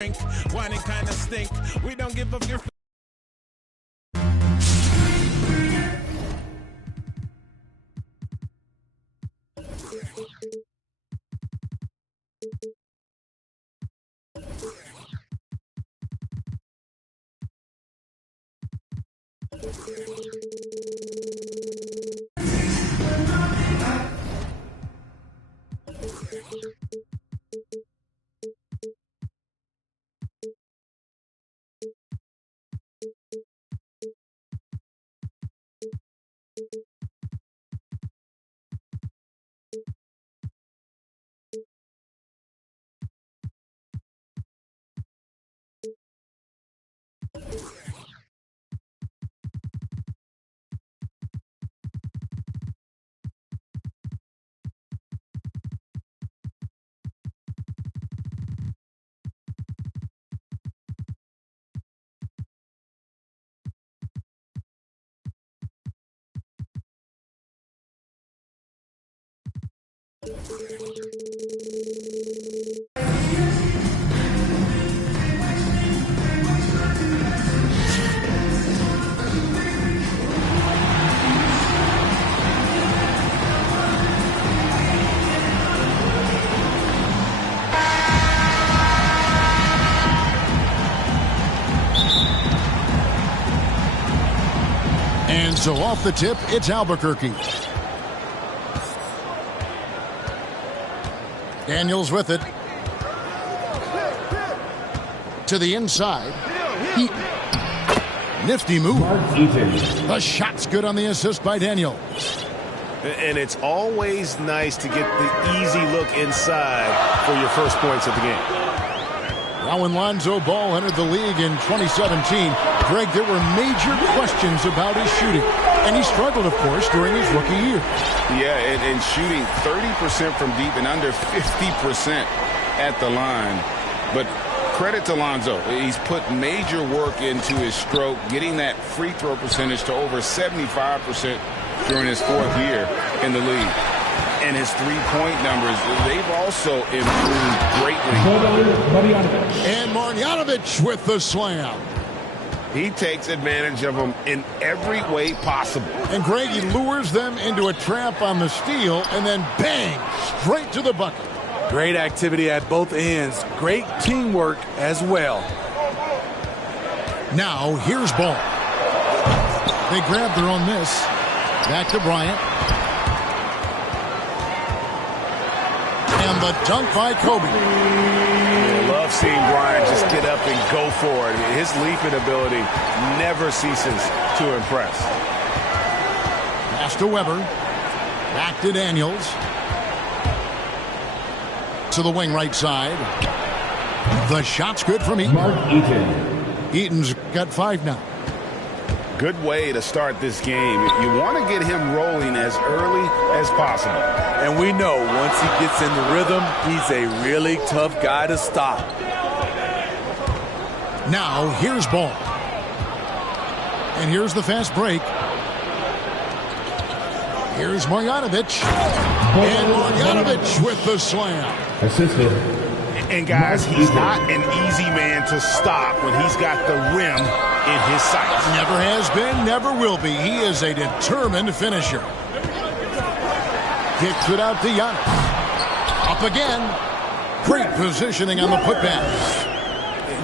Whining kind of stink. We don't give up your. And so off the tip, it's Albuquerque. Daniels with it. To the inside. Nifty move. The shot's good on the assist by Daniels. And it's always nice to get the easy look inside for your first points of the game. Now when Lonzo Ball entered the league in 2017, Greg, there were major questions about his shooting. And he struggled, of course, during his rookie year. Yeah, and shooting 30% from deep and under 50% at the line. But credit to Lonzo. He's put major work into his stroke, getting that free throw percentage to over 75% during his fourth year in the league. And his three-point numbers, they've also improved greatly. And Marjanovic with the slam. He takes advantage of them in every way possible. And Greg, he lures them into a trap on the steal, and then bang, straight to the bucket. Great activity at both ends. Great teamwork as well. Now, here's Ball. They grab their own miss. Back to Bryant. And the dunk by Kobe. I love seeing Bryant just get up and go for it. His leaping ability never ceases to impress. Pass to Weber. Back to Daniels. To the wing right side. The shot's good from Eaton. Eaton's got 5 now. Good way to start this game. You want to get him rolling as early as possible. And we know once he gets in the rhythm, he's a really tough guy to stop. Now, here's Ball. And here's the fast break. Here's Marjanovic. And Marjanovic with the slam. Assisted. And guys, he's not an easy man to stop when he's got the rim in his sights. Never has been, never will be. He is a determined finisher. Kicks it out to Giannis. Up again. Great positioning on the putback.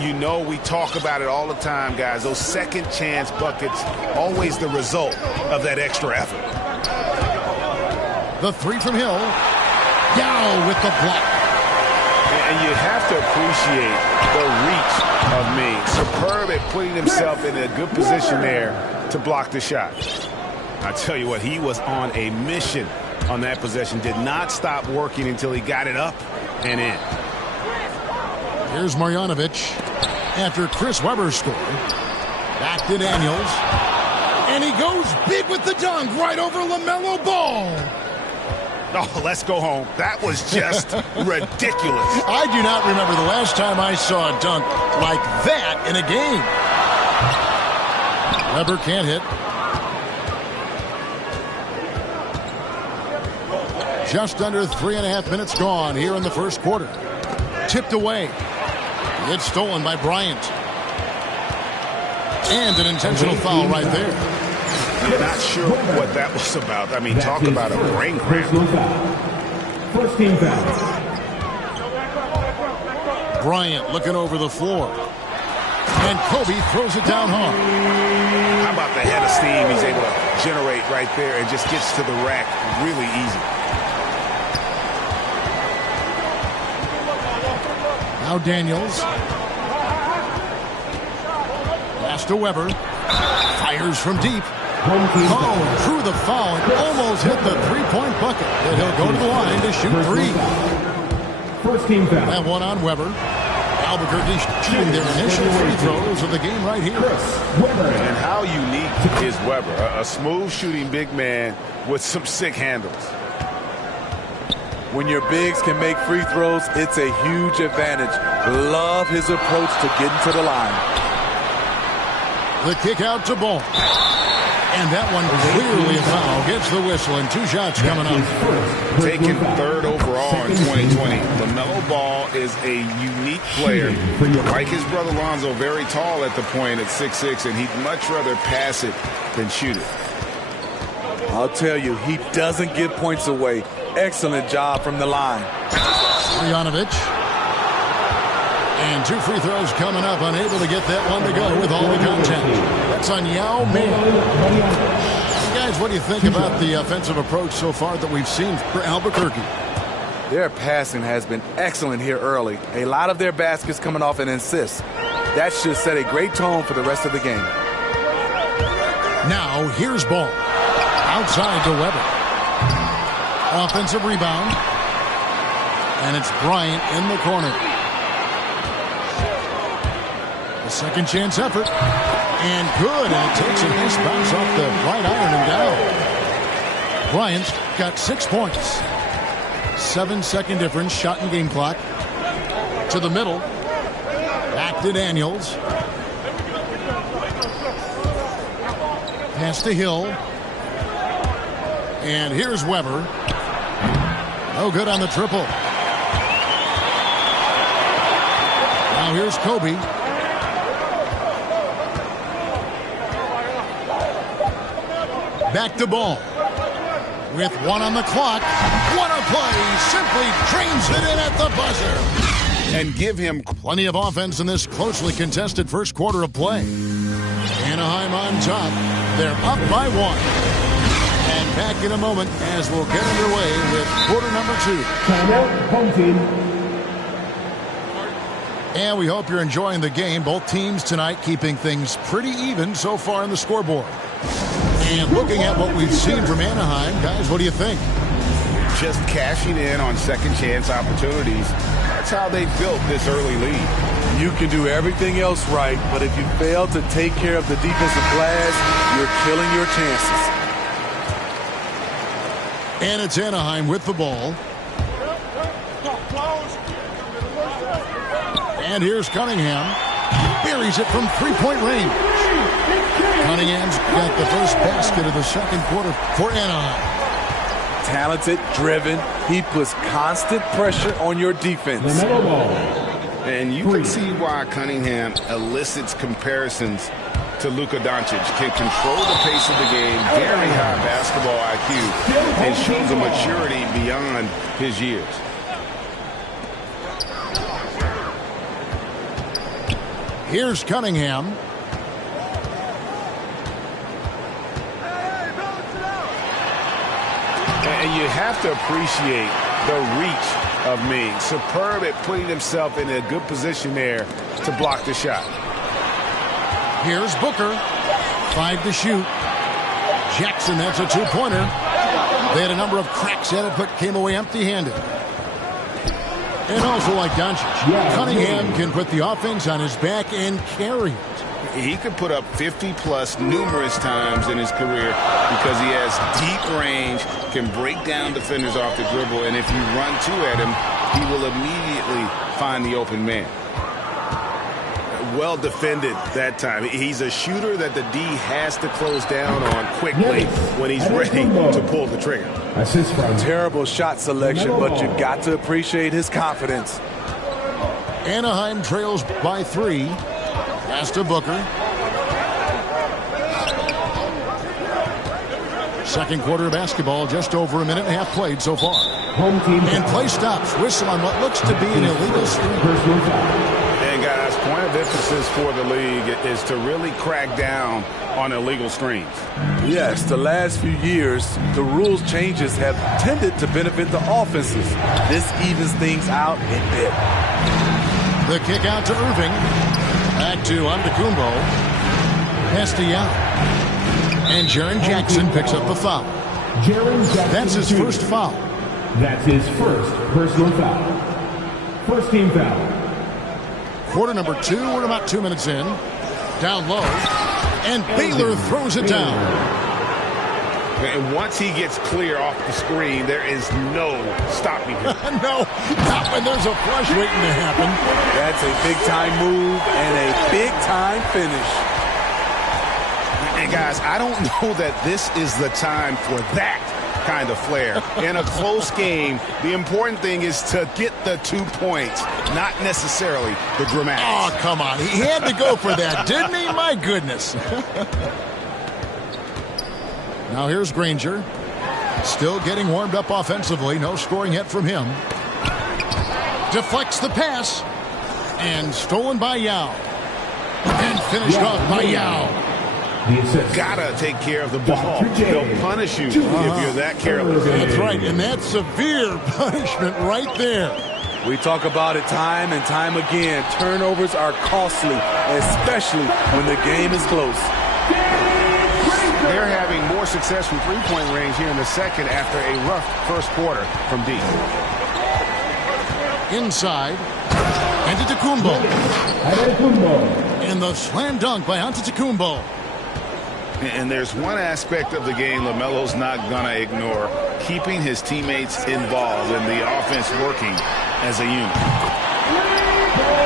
You know, we talk about it all the time, guys. Those second chance buckets, always the result of that extra effort. The three from Hill. Yao with the block. And you have to appreciate the reach of Ming. Superb at putting himself in a good position there to block the shot. I tell you what, he was on a mission on that possession. Did not stop working until he got it up and in. Here's Marjanovic after Chris Webber scored. Back to Daniels. And he goes big with the dunk right over LaMelo Ball. Oh, let's go home. That was just ridiculous. I do not remember the last time I saw a dunk like that in a game. Webber can't hit. Just under 3.5 minutes gone here in the first quarter. Tipped away. It's stolen by Bryant. And an intentional foul right there. I'm not sure what that was about. I mean, talk about a brain cramp. First team foul. Bryant looking over the floor. And Kobe throws it down hard. How about the head of steam he's able to generate right there and just gets to the rack really easy. Now Daniels. Pass to Weber. Fires from deep. Oh, through the foul and almost hit the three-point bucket. But he'll go to the line to shoot three. First team foul. That one on Weber. Albuquerque shooting their initial free throws of the game right here. And how unique is Weber? A smooth shooting big man with some sick handles. When your bigs can make free throws, it's a huge advantage. Love his approach to getting to the line. The kick out to Ball. And that one clearly a foul. Gets the whistle and 2 shots coming up. Taken third overall in 2020. LaMelo Ball is a unique player. Like his brother Lonzo, very tall at the point at 6'6", and he'd much rather pass it than shoot it. I'll tell you, he doesn't give points away. Excellent job from the line. Marjanovic. And 2 free throws coming up. Unable to get that one to go with all the contact. That's on Yao Ming. Guys, what do you think about the offensive approach so far that we've seen for Albuquerque? Their passing has been excellent here early. A lot of their baskets coming off an assist. That should set a great tone for the rest of the game. Now, here's Ball. Outside to Weber. Offensive rebound. And it's Bryant in the corner. A second chance effort. And good. And it takes a nice bounce off the right iron and down. Bryant's got 6 points. 7-second difference. Shot and game clock. To the middle. Back to Daniels. Pass to Hill. And here's Weber. No good on the triple. Now here's Kobe. Back to Ball. With 1 on the clock. What a play. Simply drains it in at the buzzer. And give him plenty of offense in this closely contested first quarter of play. Anaheim on top. They're up by 1. And back in a moment as we'll get underway with quarter number 2. Timeout, home team. And we hope you're enjoying the game. Both teams tonight keeping things pretty even so far on the scoreboard. And looking at what we've seen from Anaheim, guys, what do you think? just cashing in on second chance opportunities. That's how they built this early lead. You can do everything else right, but if you fail to take care of the defensive glass, you're killing your chances. And it's Anaheim with the ball. And here's Cunningham. Buries it from three-point range. Cunningham's got the first basket of the second quarter for Anaheim. Talented, driven. He puts constant pressure on your defense. And you can see why Cunningham elicits comparisons to Luka Doncic. Can control the pace of the game, very high basketball IQ, and shows a maturity beyond his years. Here's Cunningham. And you have to appreciate the reach of Ming. Superb at putting himself in a good position there to block the shot. Here's Booker. 5 to shoot. Jackson, that's a two-pointer. They had a number of cracks at it, but came away empty-handed. And also like Doncic, Cunningham can put the offense on his back and carry it. He could put up 50-plus numerous times in his career because he has deep range, can break down defenders off the dribble, and if you run two at him, he will immediately find the open man. Well defended that time. He's a shooter that the D has to close down on quickly when he's ready to pull the trigger. Terrible shot selection, but you've got to appreciate his confidence. Anaheim trails by 3. Pass to Booker. Second quarter of basketball, just over a minute and a half played so far. Home team And foul. play stops. Whistle on what looks to be an illegal screen. Personal foul. And guys, point of emphasis for the league is to really crack down on illegal screens. Yes, the last few years, the rules changes have tended to benefit the offenses. This evens things out a bit. The kick out to Irving. Back to Antetokounmpo. Pass to Young. And Jaren Jackson picks up the foul. Jaren Jackson That's his Jr. first foul. That's his first personal foul. First team foul. Quarter number 2. We're about 2 minutes in. Down low. And Baylor throws it down. And once he gets clear off the screen, there is no stopping him. No, not when there's a flush waiting to happen. That's a big-time move and a big-time finish. And guys, I don't know that this is the time for that kind of flair. In a close game, the important thing is to get the 2 points, not necessarily the dramatics. Oh, come on. He had to go for that, didn't he? My goodness. Now here's Granger. Still getting warmed up offensively. No scoring yet from him. Deflects the pass. And stolen by Yao. And finished off by Yao. The assist. Gotta take care of the ball. Dr. J. They'll punish you if you're that careless. That's right, and that's severe punishment right there. We talk about it time and time again. Turnovers are costly, especially when the game is close. They're having more success from three-point range here in the second after a rough first quarter from deep. Inside. Antetokounmpo. Antetokounmpo. And the slam dunk by Antetokounmpo. And there's one aspect of the game LaMelo's not going to ignore, keeping his teammates involved and the offense working as a unit.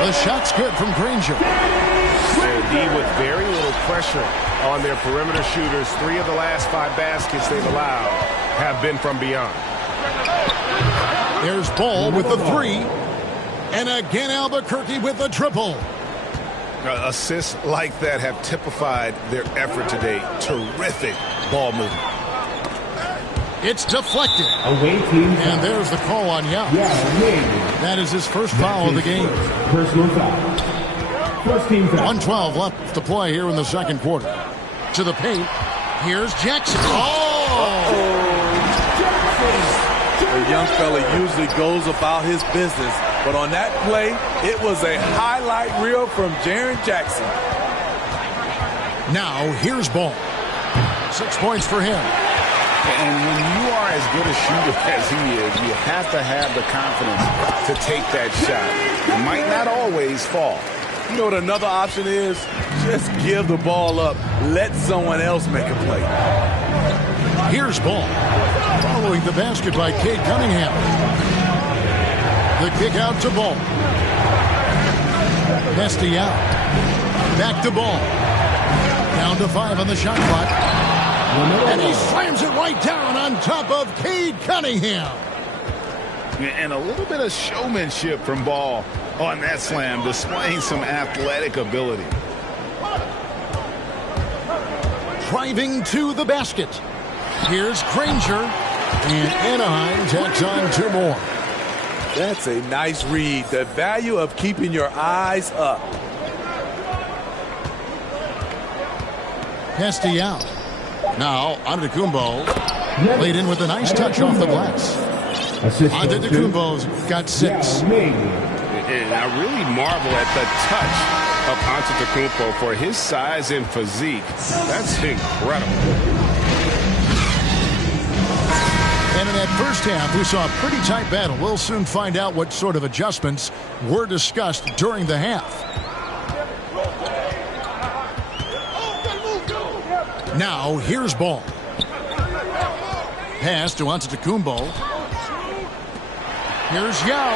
The shot's good from Granger. They're D with very little pressure on their perimeter shooters. 3 of the last 5 baskets they've allowed have been from beyond. There's Ball with the 3. And again Albuquerque with the triple. Assists like that have typified their effort today. Terrific ball movement. It's deflected. Away team foul. And there's the call on Yao. That is his first foul of the game. Personal foul. First team foul. 1:12 left to play here in the second quarter. To the paint. Here's Jackson. The young fella usually goes about his business, but on that play, it was a highlight reel from Jaren Jackson. Now here's Ball. 6 points for him. And when you are as good a shooter as he is, you have to have the confidence to take that shot. It might not always fall. You know what another option is? Just give the ball up. Let someone else make a play. Here's Ball. Following the basket by Cade Cunningham. The kick out to Ball. Pass to Yao. Back to Ball. Down to 5 on the shot clock. And he slams it right down on top of Cade Cunningham. And a little bit of showmanship from Ball on that slam, displaying some athletic ability. Driving to the basket. Here's Granger. And Anaheim tacks on 2 more. That's a nice read. The value of keeping your eyes up. Pass to Yao. Now, Antetokounmpo laid in with a nice touch off the glass. Antetokounmpo's got 6. And I really marvel at the touch of Antetokounmpo for his size and physique. That's incredible. And in that first half, we saw a pretty tight battle. We'll soon find out what sort of adjustments were discussed during the half. Now, here's Ball. Pass to Antetokounmpo. Here's Yao.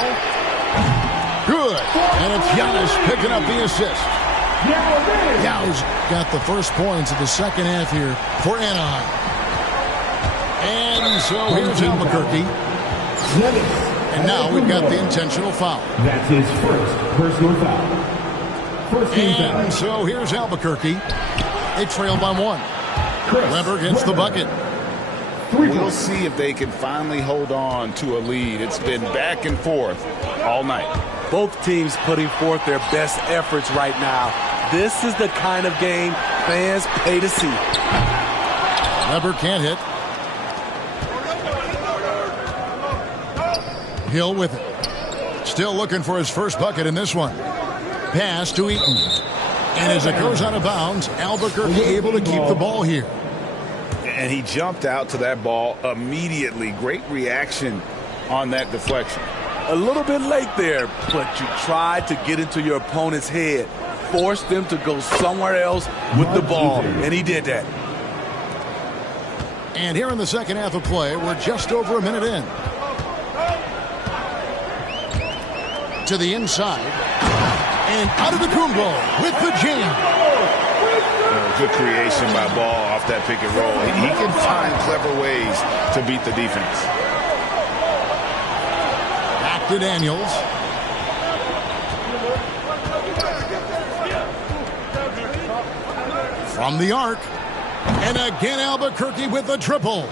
Good. And it's Giannis picking up the assist. Yao's got the first points of the second half here for Anaheim. And so here's Albuquerque. And now we've got the intentional foul. That's his first personal foul. First team foul. And so here's Albuquerque. They trail by 1. Weber gets the bucket. We'll see if they can finally hold on to a lead. It's been back and forth all night. Both teams putting forth their best efforts right now. This is the kind of game fans pay to see. Weber can't hit. Hill with it. Still looking for his first bucket in this one. Pass to Eaton. And as it goes out of bounds, Albuquerque able to keep the ball here. And he jumped out to that ball immediately. Great reaction on that deflection. A little bit late there, but you tried to get into your opponent's head. Force them to go somewhere else with the ball, and he did that. And here in the second half of play, we're just over a minute in. To the inside. And out of the Kumbo with the jam. Good creation by Ball off that pick and roll. He can find clever ways to beat the defense. Back to Daniels. From the arc. And again Albuquerque with the triple.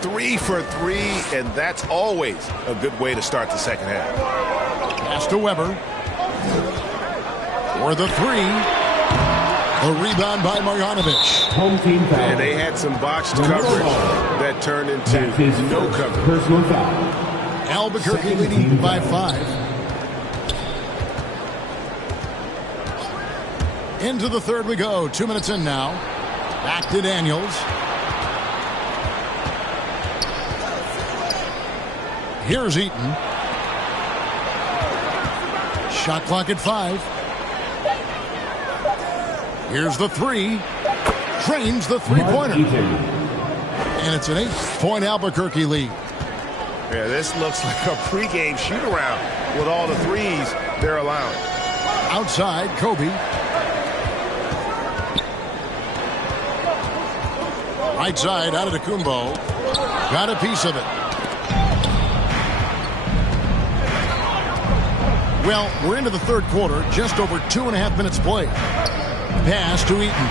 3 for 3, and that's always a good way to start the second half. Pass to Weber. For the 3. The rebound by Marjanovic. Home team foul. And they had some botched coverage that turned into no coverage. Personal foul. Albuquerque leading by 5. Into the third we go. 2 minutes in now. Back to Daniels. Here's Eaton. Shot clock at 5. Here's the 3. Drains the three-pointer. And it's an 8-point Albuquerque lead. Yeah, this looks like a pregame shoot-around with all the threes they're allowing. Outside, Kobe. Right side, out of the Kumbo. Got a piece of it. Well, we're into the third quarter, just over 2.5 minutes played. Pass to Eaton.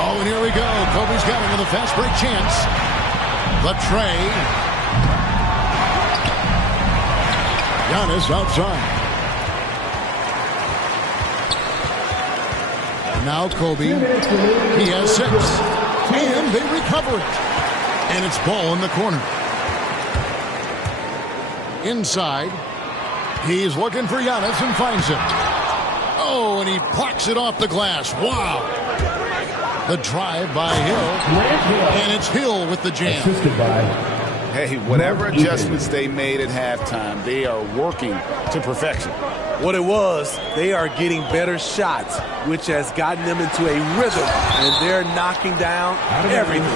Oh, and here we go. Kobe's got it with a fast break chance. The tray. Giannis outside. Now Kobe. He has 6. And they recover it. And it's ball in the corner. Inside. He's looking for Giannis and finds it. Oh, and he plucks it off the glass. Wow. The drive by Hill. And it's Hill with the jam. Assisted by. Hey, whatever adjustments they made at halftime, they are working to perfection. What it was, they are getting better shots, which has gotten them into a rhythm, and they're knocking down everything.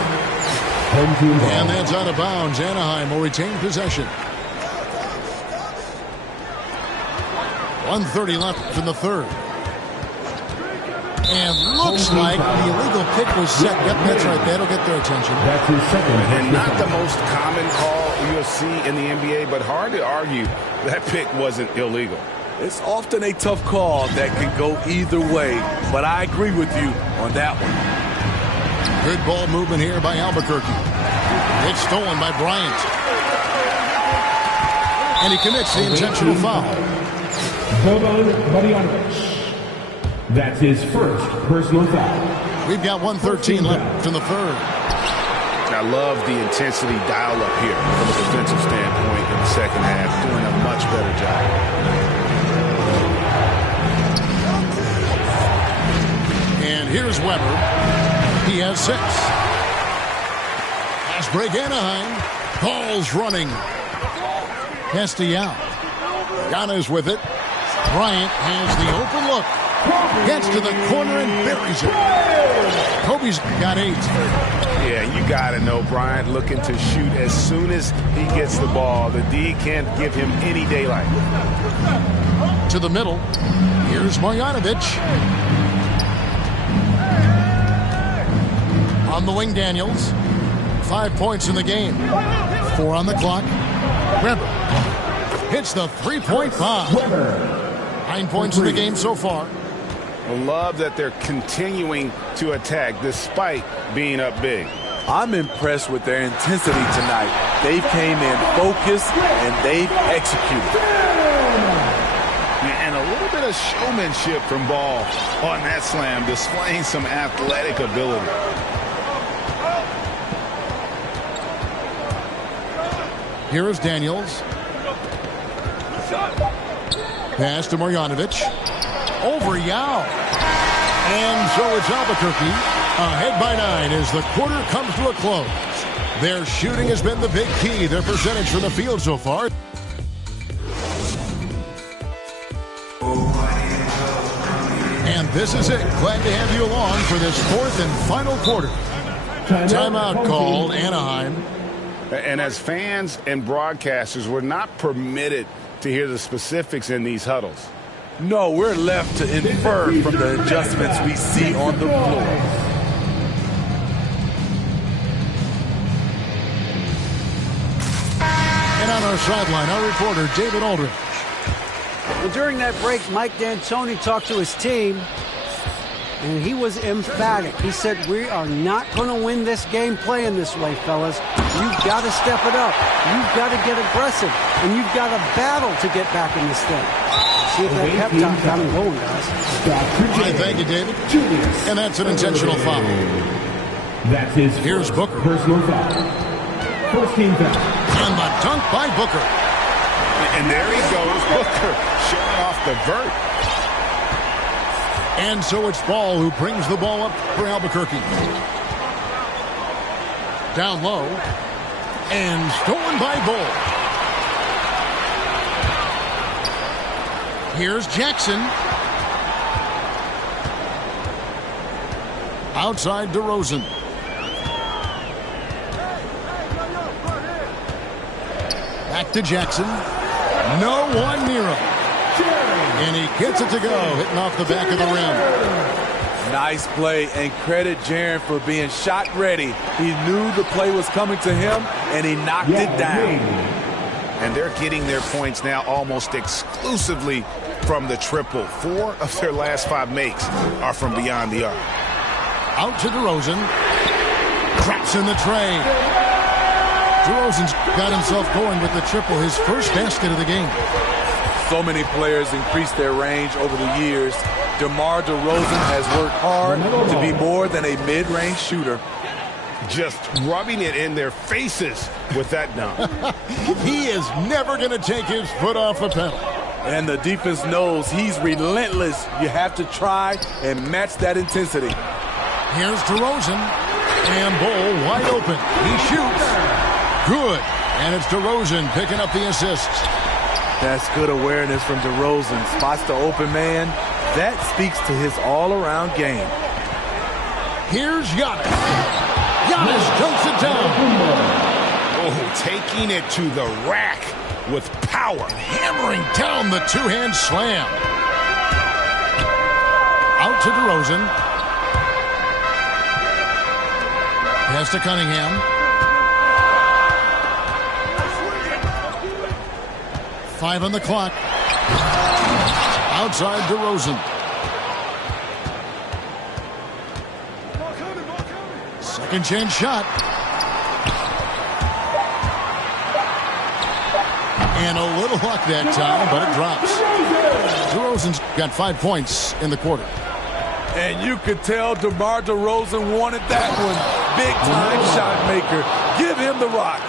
Home team ball. And that's out of bounds. Anaheim will retain possession. 1:30 left in the third. And looks like the illegal kick was set. Yep, that's right. That'll get their attention. That's his second. And not the most common call you'll see in the NBA, but hard to argue that pick wasn't illegal. It's often a tough call that can go either way, but I agree with you on that one. Good ball movement here by Albuquerque. It's stolen by Bryant. And he commits the intentional foul. Boban Marjanovic. That's his first personal foul. We've got 1:13 left in the third. I love the intensity dial up here from a defensive standpoint in the second half, doing a much better job. And here's Weber. He has 6. Fast break Anaheim. Ball's running. Castellano. Giannis with it. Bryant has the open look. Gets to the corner and buries it. Kobe's got 8. Yeah, you got to know Bryant looking to shoot as soon as he gets the ball. The D can't give him any daylight. To the middle. Here's Marjanovic. On the wing, Daniels. 5 points in the game. 4 on the clock. Weber hits the three-point bomb. 9 points in the game so far. I love that they're continuing to attack despite being up big. I'm impressed with their intensity tonight. They've came in focused and they've executed. And a little bit of showmanship from Ball on that slam, displaying some athletic ability. Here is Daniels. Pass to Marjanovic. Over Yao. And so it's Albuquerque ahead by 9 as the quarter comes to a close. Their shooting has been the big key. Their percentage from the field so far. And this is it. Glad to have you along for this fourth and final quarter. Timeout called Anaheim. And as fans and broadcasters, we're not permitted to hear the specifics in these huddles. No, we're left to infer from the adjustments we see on the floor. And on our sideline, our reporter, David Aldridge. Well, during that break, Mike D'Antoni talked to his team, and he was emphatic. He said, we are not going to win this game playing this way, fellas. You've got to step it up. You've got to get aggressive, and you've got to battle to get back in this thing. See if that pep talk got him going, guys. Right, thank you, David. And that's an intentional foul. That's his Here's Booker. personal foul. First team foul. And the dunk by Booker. And there he goes, Booker, showing off the vert. And so it's Ball who brings the ball up for Albuquerque. Down low. And stolen by Ball. Here's Jackson. Outside DeRozan. Back to Jackson. No one near him. And he gets it to go, hitting off the back of the rim. Nice play, and credit Jaren for being shot ready. He knew the play was coming to him, and he knocked it down. And they're getting their points now almost exclusively from the triple. 4 of their last 5 makes are from beyond the arc. Out to DeRozan. Traps in the tray. DeRozan's got himself going with the triple, his first basket of the game. So many players increased their range over the years. DeMar DeRozan has worked hard to be more than a mid-range shooter. Just rubbing it in their faces with that dunk. He is never going to take his foot off the pedal. And the defense knows he's relentless. You have to try and match that intensity. Here's DeRozan. And Bol wide open. He shoots. Good. And it's DeRozan picking up the assist. That's good awareness from DeRozan. Spots the open man. That speaks to his all-around game. Here's Giannis. Giannis jumps it down. Oh, taking it to the rack with power. Hammering down the two-hand slam. Out to DeRozan. Pass to Cunningham. Five on the clock. Outside DeRozan. Second chance shot. And a little luck that time, but it drops. DeRozan's got 5 points in the quarter. And you could tell DeMar DeRozan wanted that one. Big-time shot maker. Give him the rock.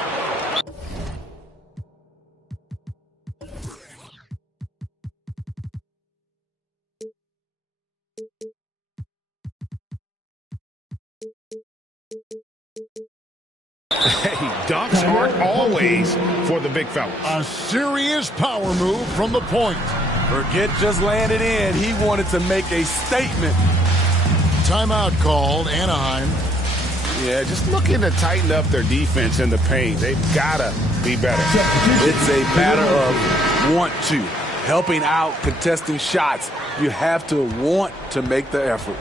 Hey, dunks aren't always for the big fella. A serious power move from the point. Forget just laying it in. He wanted to make a statement. Timeout called, Anaheim. Yeah, just looking to tighten up their defense in the paint. They've got to be better. It's a matter of want to. Helping out, contesting shots. You have to want to make the effort.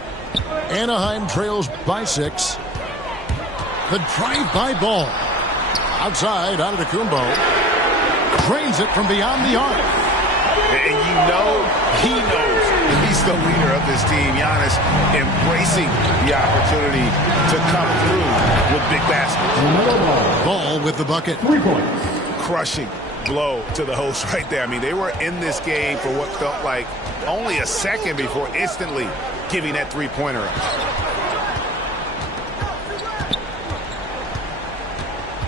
Anaheim trails by 6. The drive by Ball. Outside, Antetokounmpo. Drains it from beyond the arc. And you know he knows he's the leader of this team. Giannis embracing the opportunity to come through with big baskets. Ball with the bucket. 3 points. Crushing blow to the host right there. I mean, they were in this game for what felt like only a second before instantly giving that three-pointer up.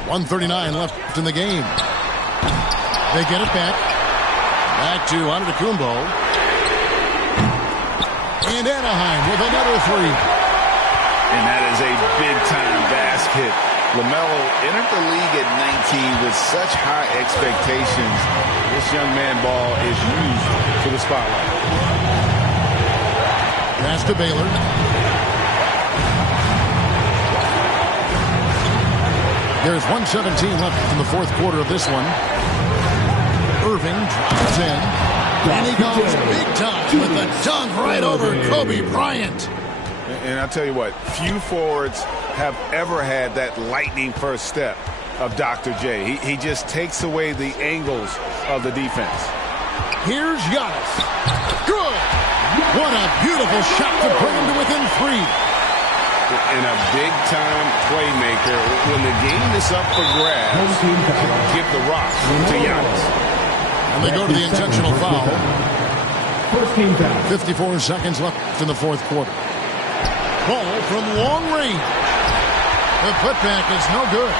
1:39 left in the game. They get it back. Back to Antetokounmpo. And Anaheim with another three. And that is a big-time basket. LaMelo entered the league at 19 with such high expectations. This young man ball is used for the spotlight. Pass to Baylor. There's 1:17 left in the fourth quarter of this one. Irving drives in. And he goes big time with a dunk right over Kobe Bryant. And I'll tell you what, few forwards have ever had that lightning first step of Dr. J. He just takes away the angles of the defense. Here's Giannis. Good. What a beautiful shot to bring him to within 3. And a big-time playmaker. When the game is up for grabs, give the rock to Giannis. And they go to the intentional foul. First team foul. 54 seconds left in the fourth quarter. Ball from long range. The putback is no good.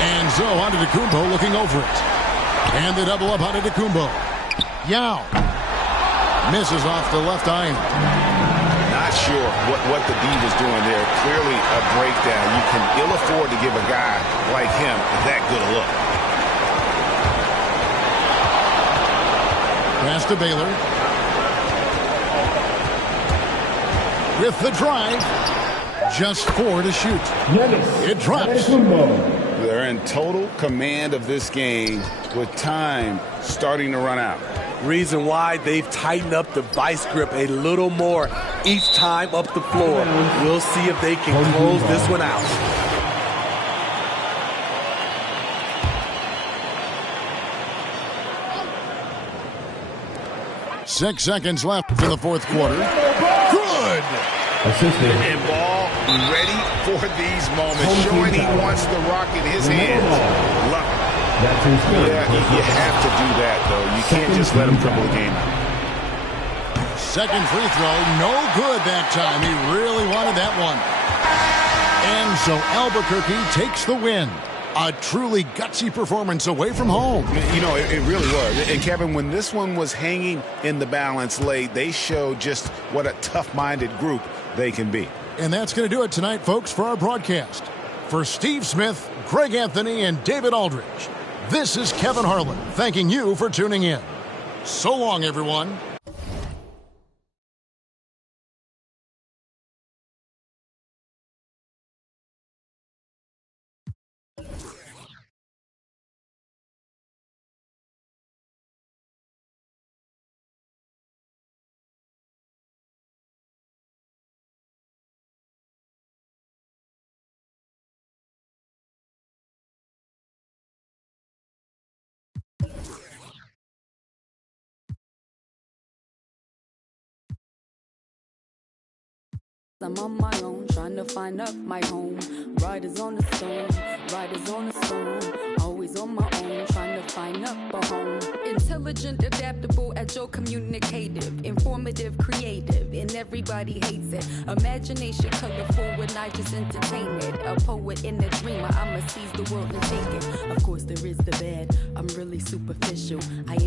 And so Antetokounmpo looking over it. And they double up Antetokounmpo. Yao. Misses off the left iron. Not sure what the D was doing there. Clearly a breakdown. You can ill afford to give a guy like him that good a look. Pass to Baylor. With the drive. Just 4 to shoot. It drops. They're in total command of this game with time starting to run out. Reason why they've tightened up the vice grip a little more each time up the floor. We'll see if they can close this one out. Six seconds left in the fourth quarter. Good. Assisted. And ball ready for these moments, showing he wants the rock in his hands. Luck. That's his third. Yeah, you have to do that, though. You can't just let him dribble the game. Second free throw, no good that time. He really wanted that one. And so Albuquerque takes the win. A truly gutsy performance away from home. You know, it really was. And, Kevin, when this one was hanging in the balance late, they showed just what a tough-minded group they can be. And that's going to do it tonight, folks, for our broadcast. For Steve Smith, Greg Anthony, and David Aldridge, this is Kevin Harlan thanking you for tuning in. So long, everyone. I'm on my own, trying to find up my home. Riders on the storm, riders on the storm. Always on my own, trying to find up a home. Intelligent, adaptable, agile, communicative, informative, creative, and everybody hates it. Imagination, colorful, and I just entertain it. A poet and a dreamer, I'ma seize the world and take it. Of course, there is the bad. I'm really superficial. I ain't